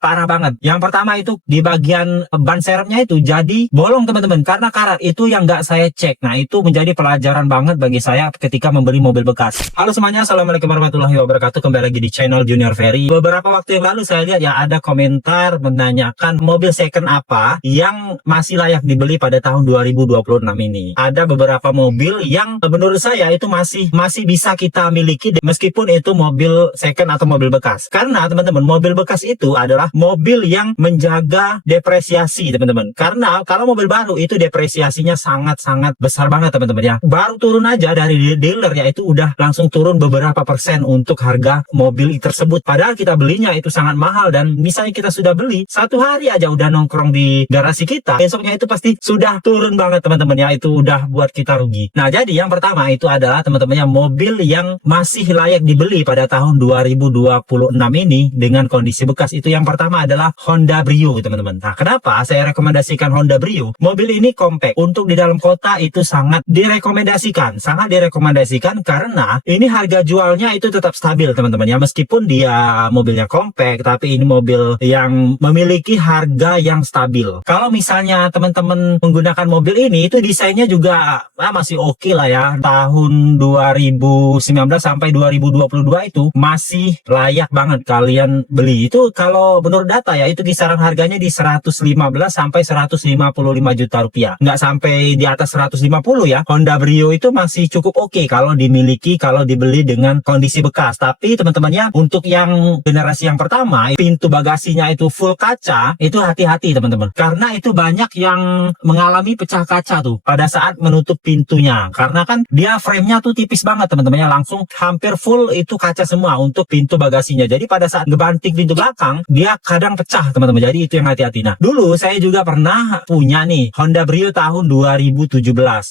parah banget. Yang pertama itu di bagian ban serepnya itu jadi bolong teman-teman, karena karat itu yang nggak saya cek. Nah, itu menjadi pelajaran banget bagi saya ketika membeli mobil bekas. Halo semuanya, assalamualaikum warahmatullahi wabarakatuh. Kembali lagi di channel Junior Ferry. Beberapa waktu yang lalu saya lihat ya ada komentar menanyakan mobil second apa yang masih layak dibeli pada tahun 2026 ini. Ada beberapa mobil yang menurut saya itu masih bisa kita miliki meskipun itu mobil second atau mobil bekas. Karena teman-teman, mobil bekas itu adalah mobil yang menjaga depresiasi teman-teman. Karena kalau mobil baru itu depresiasinya sangat-sangat besar banget teman-teman ya. Baru turun aja dari dealer ya itu udah langsung turun beberapa persen untuk harga mobil tersebut. Padahal kita belinya itu sangat mahal, dan misalnya kita sudah beli satu hari aja udah nongkrong di garasi kita, besoknya itu pasti sudah turun banget teman-teman ya. Itu udah buat kita rugi. Nah, jadi yang pertama itu adalah teman-temannya mobil yang masih layak dibeli pada tahun 2026 ini dengan kondisi bekas. Itu yang pertama adalah Honda Brio teman-teman. Nah, kenapa saya rekomendasikan Honda Brio? Mobil ini compact, untuk di dalam kota itu sangat direkomendasikan karena ini harga jualnya itu tetap stabil teman-teman ya. Meskipun dia mobilnya compact, tapi ini mobil yang memiliki harga yang stabil. Kalau misalnya teman-teman menggunakan mobil ini, itu desainnya juga masih oke lah ya. Tahun 2019 sampai 2022 itu masih layak banget kalian beli. Itu kalau menurut data ya, itu kisaran harganya di 115 sampai 155 juta rupiah. Nggak sampai di atas 150 ya. Honda Brio itu masih cukup oke kalau dimiliki, kalau dibeli dengan kondisi bekas. Tapi teman-temannya, untuk yang generasi yang pertama, pintu bagasinya itu full kaca, itu hati-hati teman-teman. Karena itu banyak yang mengalami pecah kaca tuh pada saat menutup pintunya. Karena kan dia frame-nya tuh tipis banget teman-teman ya, langsung hampir full itu kaca semua untuk pintu bagasinya. Jadi pada saat ngebanting pintu belakang, dia kadang pecah teman-teman. Jadi itu yang hati-hati. Nah, dulu saya juga pernah punya nih Honda Brio tahun 2017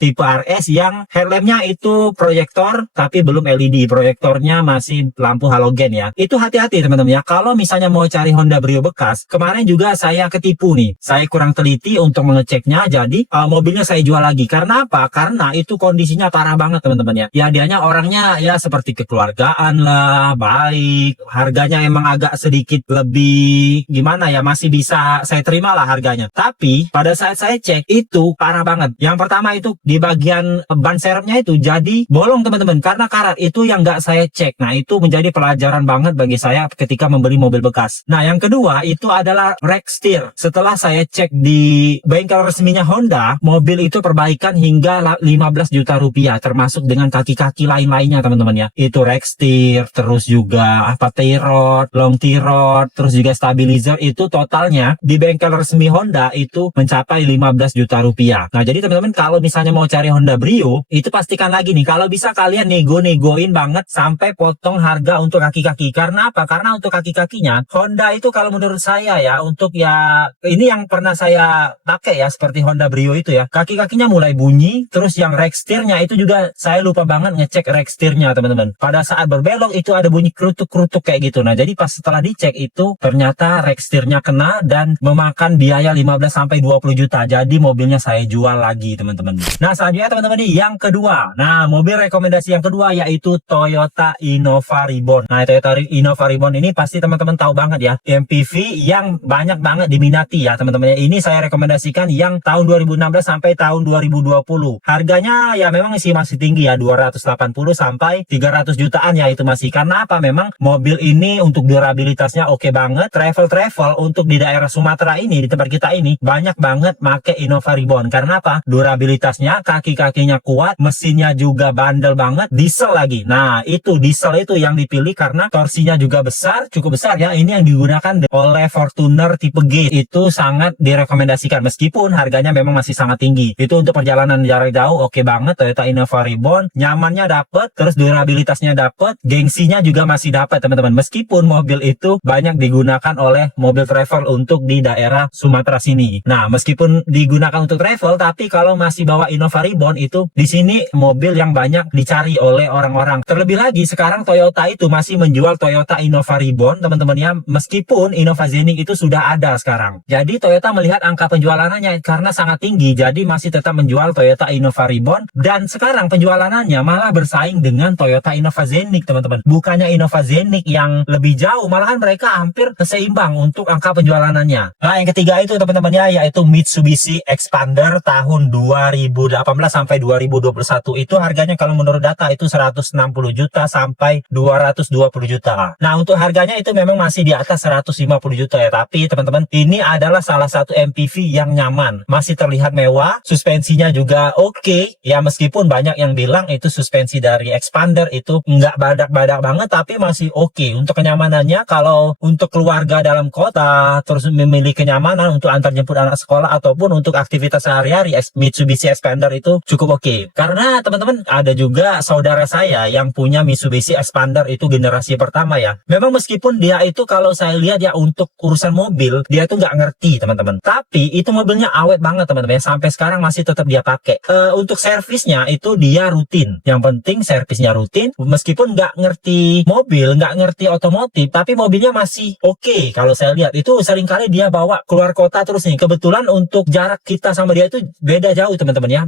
tipe RS yang headlampnya itu proyektor tapi belum LED, proyektornya masih lampu halogen ya. Itu hati-hati teman-teman ya. Kalau misalnya mau cari Honda Brio bekas, kemarin juga saya ketipu nih. Saya kurang teliti untuk mengeceknya, jadi mobilnya saya jual lagi. Karena apa? Karena itu kondisinya parah banget teman-teman ya. Ya dianya orangnya ya seperti kekeluargaan lah, baik. Harganya emang agak sedikit lebih gimana ya, masih bisa saya terima lah harganya. Tapi pada saat saya cek itu parah banget. Yang pertama itu di bagian ban serepnya itu jadi bolong teman-teman, karena karat itu yang nggak saya cek. Nah, itu menjadi pelajaran banget bagi saya ketika membeli mobil bekas. Nah, yang kedua itu adalah rack steer. Setelah saya cek di bengkel resminya Honda, mobil itu perbaikan hingga 15 juta rupiah, termasuk dengan kaki-kaki lain-lainnya teman-teman ya. Itu rack steer, terus juga tie-rod, long tie-rod, terus juga stabilizer, itu totalnya di bengkel resmi Honda itu mencapai 15 juta rupiah. Nah, jadi teman-teman kalau misalnya mau cari Honda Brio, itu pastikan lagi nih, kalau bisa kalian nego-negoin banget sampai potong harga untuk kaki-kaki. Karena apa? Karena untuk kaki-kakinya Honda itu kalau menurut saya ya, untuk ya ini yang pernah saya pakai ya, seperti Honda Brio itu ya, kaki-kakinya mulai bunyi. Terus yang rack steer-nya itu juga saya lupa banget ngecek rack steer-nya teman-teman. Pada saat berbelok itu ada bunyi kerutuk-kerutuk kayak gitu. Nah, jadi pas setelah dicek itu ternyata rack steer-nya kena dan memakan biaya 15 sampai 20 juta. Jadi mobilnya saya jual lagi teman-teman. Nah, selanjutnya teman-teman nih yang kedua. Nah, mobil rekomendasi yang kedua yaitu Toyota Innova Reborn. Nah, Toyota Innova Reborn ini pasti teman-teman tahu banget ya, MPV yang banyak banget diminati ya teman-teman. Ini saya rekomendasikan yang tahun 2016 sampai tahun 2020. Harganya ya memang masih tinggi ya, 280 sampai 300 jutaan ya, itu masih. Karena apa? Memang mobil ini untuk durabilitasnya oke banget. Travel untuk di daerah Sumatera ini, di tempat kita ini banyak banget make Innova Reborn. Karena apa? Durabilitasnya, kaki-kakinya kuat, mesinnya juga bandel banget, diesel lagi. Nah, itu diesel itu yang dipilih karena torsinya juga besar, cukup besar ya. Ini yang digunakan oleh Fortuner tipe G. Itu sangat direkomendasikan meskipun harganya memang masih sangat tinggi. Itu untuk perjalanan jarak jauh oke banget Toyota Innova Reborn. Nyamannya dapet, terus durabilitasnya dapet, gengsinya juga masih dapat teman-teman. Meskipun mobil itu banyak digunakan oleh mobil travel untuk di daerah Sumatera sini. Nah, meskipun digunakan untuk travel, tapi kalau masih bawa Innova Reborn itu di sini mobil yang banyak dicari oleh orang-orang. Terlebih lagi sekarang Toyota itu masih menjual Toyota Innova Reborn teman-teman ya, meskipun Innova Zenith itu sudah ada sekarang. Jadi Toyota melihat angka penjualannya karena sangat tinggi, jadi masih tetap menjual Toyota Innova Reborn. Dan sekarang penjualannya malah bersaing dengan Toyota Innova Zenith teman-teman. Bukannya Innova Zenith yang lebih jauh, malahan mereka hampir seimbang untuk angka penjualannya. Nah, yang ketiga itu teman-teman ya, yaitu Mitsubishi Expander tahun 2018 sampai 2021. Itu harganya kalau menurut data itu 160 juta sampai 220 juta. Nah, untuk harganya itu memang masih di atas 150 juta ya, tapi teman-teman ini adalah salah satu MPV yang nyaman, masih terlihat mewah, suspensinya juga oke ya, meskipun banyak yang bilang itu suspensi dari Expander itu nggak badak-badak banget, tapi masih oke. Untuk kenyamanannya, kalau untuk keluarga dalam kota terus memiliki kenyamanan untuk antar jemput anak sekolah ataupun untuk aktivitas sehari-hari, Mitsubishi Expander itu cukup oke. Karena teman-teman ada juga saudara saya yang punya Mitsubishi Expander itu generasi pertama ya. Memang meskipun dia itu kalau saya lihat ya untuk urusan mobil dia itu nggak ngerti teman-teman, tapi itu mobilnya awet banget teman-teman ya, sampai sekarang masih tetap dia pakai. Untuk servisnya itu dia rutin, yang penting servisnya rutin, meskipun nggak ngerti mobil, nggak ngerti otomotif, tapi mobilnya masih oke. Kalau saya lihat itu seringkali dia bawa keluar kota terus nih. Kebetulan untuk jarak kita sama dia itu beda jauh teman-teman ya,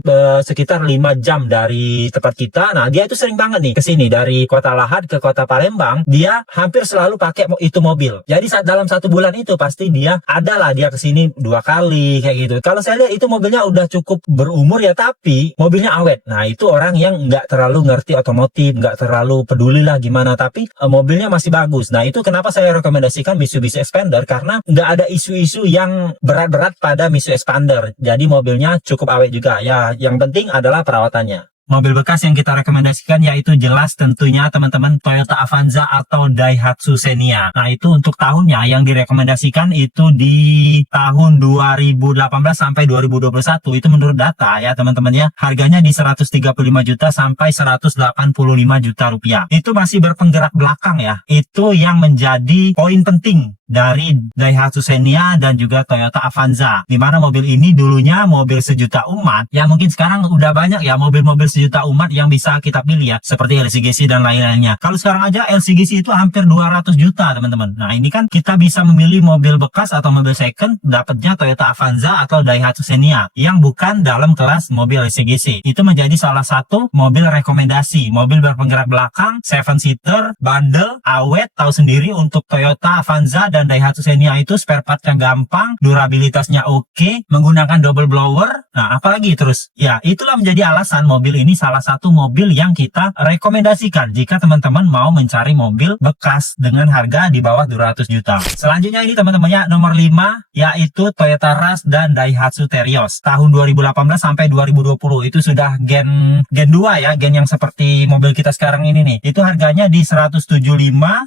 sekitar 5 jam dari tempat kita. Nah, dia itu sering banget nih kesini dari kota Lahad ke kota Palembang, dia hampir selalu pakai itu mobil. Jadi dalam 1 bulan itu pasti dia adalah dia kesini 2 kali kayak gitu. Kalau saya lihat itu mobilnya udah cukup berumur ya, tapi mobilnya awet. Nah, itu orang yang nggak terlalu ngerti otomotif, nggak terlalu peduli lah gimana, tapi mobilnya masih bagus. Nah, itu kenapa saya rekomendasikan Mitsubishi Expander, karena nggak ada isu-isu yang berat-berat pada Mitsubishi Expander. Jadi mobilnya cukup awet juga ya. Yang penting adalah perawatannya. Mobil bekas yang kita rekomendasikan yaitu jelas tentunya teman-teman Toyota Avanza atau Daihatsu Xenia. Nah, itu untuk tahunnya yang direkomendasikan itu di tahun 2018 sampai 2021. Itu menurut data ya teman-teman ya. Harganya di 135 juta sampai 185 juta rupiah. Itu masih berpenggerak belakang ya. Itu yang menjadi poin penting dari Daihatsu Xenia dan juga Toyota Avanza, dimana mobil ini dulunya mobil sejuta umat ya, mungkin sekarang udah banyak ya mobil-mobil sejuta umat yang bisa kita pilih ya, seperti LCGC dan lain-lainnya. Kalau sekarang aja LCGC itu hampir 200 juta teman-teman. Nah, ini kan kita bisa memilih mobil bekas atau mobil second, dapatnya Toyota Avanza atau Daihatsu Xenia yang bukan dalam kelas mobil LCGC. Itu menjadi salah satu mobil rekomendasi, mobil berpenggerak belakang 7-seater, bandel, awet, tahu sendiri untuk Toyota Avanza dan Daihatsu Xenia itu spare partnya gampang, durabilitasnya oke, menggunakan double blower. Nah, apalagi terus ya, itulah menjadi alasan mobil ini salah satu mobil yang kita rekomendasikan jika teman-teman mau mencari mobil bekas dengan harga di bawah 200 juta. Selanjutnya ini teman-teman ya, nomor 5 yaitu Toyota Rush dan Daihatsu Terios tahun 2018 sampai 2020. Itu sudah gen 2 ya, gen yang seperti mobil kita sekarang ini nih. Itu harganya di 175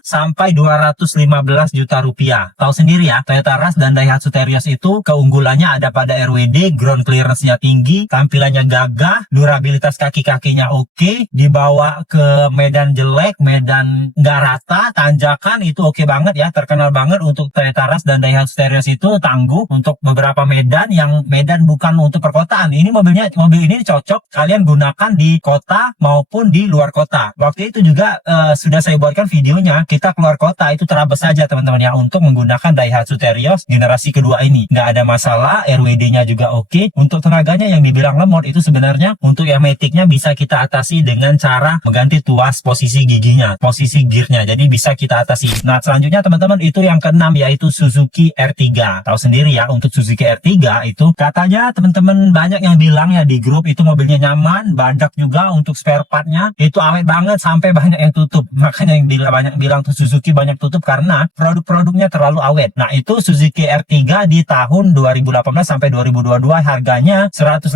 sampai 215 juta rupiah. Tahu sendiri ya, Toyota Rush dan Daihatsu Terios itu keunggulannya ada pada RWD, ground clearance-nya tinggi, tampilannya gagah, durabilitas kaki-kakinya oke, dibawa ke medan jelek, medan nggak rata, tanjakan itu oke banget ya, terkenal banget untuk Toyota Rush dan Daihatsu Terios itu tangguh untuk beberapa medan yang medan bukan untuk perkotaan. Ini mobil ini cocok kalian gunakan di kota maupun di luar kota. Waktu itu juga sudah saya buatkan videonya, kita keluar kota itu terabas saja teman-teman ya, untuk menggunakan Daihatsu Terios generasi kedua ini. Nggak ada masalah, RWD-nya juga oke. Untuk tenaganya yang dibilang lemot itu sebenarnya untuk yang maticnya bisa kita atasi dengan cara mengganti tuas posisi giginya, posisi gearnya. Jadi bisa kita atasi. Nah, selanjutnya teman-teman itu yang keenam yaitu Suzuki R3. Tahu sendiri ya, untuk Suzuki R3 itu katanya teman-teman banyak yang bilang ya di grup itu mobilnya nyaman, badak juga untuk spare partnya. Itu awet banget sampai banyak yang tutup. Makanya yang banyak bilang tuh Suzuki banyak tutup karena produk-produknya terlalu awet. Nah, itu Suzuki R3 di tahun 2018 sampai 2022 harganya 180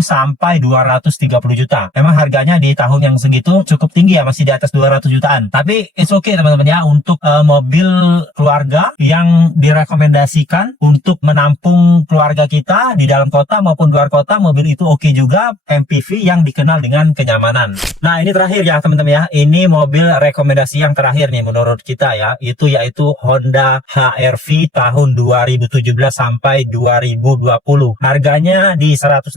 sampai 230 juta. Memang harganya di tahun yang segitu cukup tinggi ya, masih di atas 200 jutaan. Tapi it's okay teman-teman ya, untuk mobil keluarga yang direkomendasikan untuk menampung keluarga kita di dalam kota maupun luar kota, mobil itu oke juga, MPV yang dikenal dengan kenyamanan. Nah, ini terakhir ya teman-teman ya, ini mobil rekomendasi yang terakhir nih menurut kita ya, itu yaitu Honda HR-V tahun 2017 sampai 2020. Harganya di 180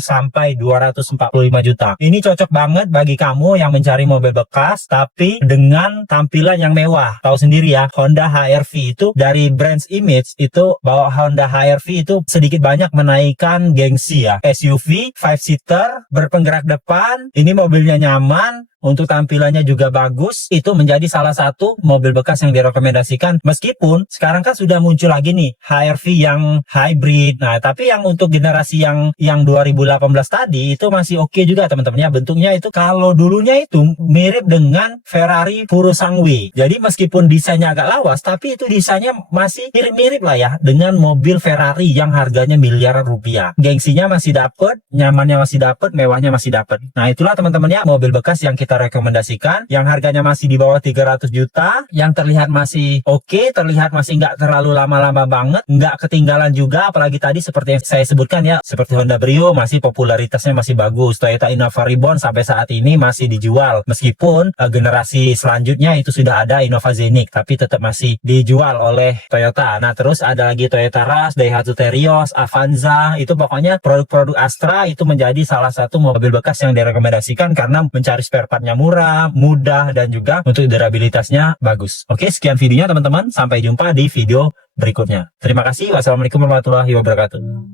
sampai 245 juta. Ini cocok banget bagi kamu yang mencari mobil bekas tapi dengan tampilan yang mewah. Tahu sendiri ya, Honda HR-V itu dari brand image itu bahwa Honda HR-V itu sedikit banyak menaikkan gengsi ya. SUV 5-seater berpenggerak depan, ini mobilnya nyaman, untuk tampilannya juga bagus, itu menjadi salah satu mobil bekas yang direkomendasikan. Meskipun sekarang kan sudah muncul lagi nih HR-V yang hybrid. Nah, tapi yang untuk generasi yang 2018 tadi itu masih oke juga teman-teman ya. Bentuknya itu kalau dulunya itu mirip dengan Ferrari Purosangue. Jadi meskipun desainnya agak lawas, tapi itu desainnya masih mirip-mirip lah ya dengan mobil Ferrari yang harganya miliaran rupiah. Gengsinya masih dapet, nyamannya masih dapet, mewahnya masih dapet. Nah, itulah teman-teman ya mobil bekas yang kita rekomendasikan, yang harganya masih di bawah 300 juta, yang terlihat masih oke, terlihat masih nggak terlalu lama-lama banget, nggak ketinggalan juga, apalagi tadi seperti yang saya sebutkan ya, seperti Honda Brio masih popularitasnya masih bagus, Toyota Innova Reborn sampai saat ini masih dijual, meskipun generasi selanjutnya itu sudah ada Innova Zenith, tapi tetap masih dijual oleh Toyota. Nah, terus ada lagi Toyota Rush, Daihatsu Terios, Avanza, itu pokoknya produk-produk Astra itu menjadi salah satu mobil bekas yang direkomendasikan karena mencari spare partnya murah, mudah, dan juga untuk durabilitasnya bagus. Oke, sekian videonya teman-teman, sampai jumpa di video berikutnya. Terima kasih, wassalamualaikum warahmatullahi wabarakatuh.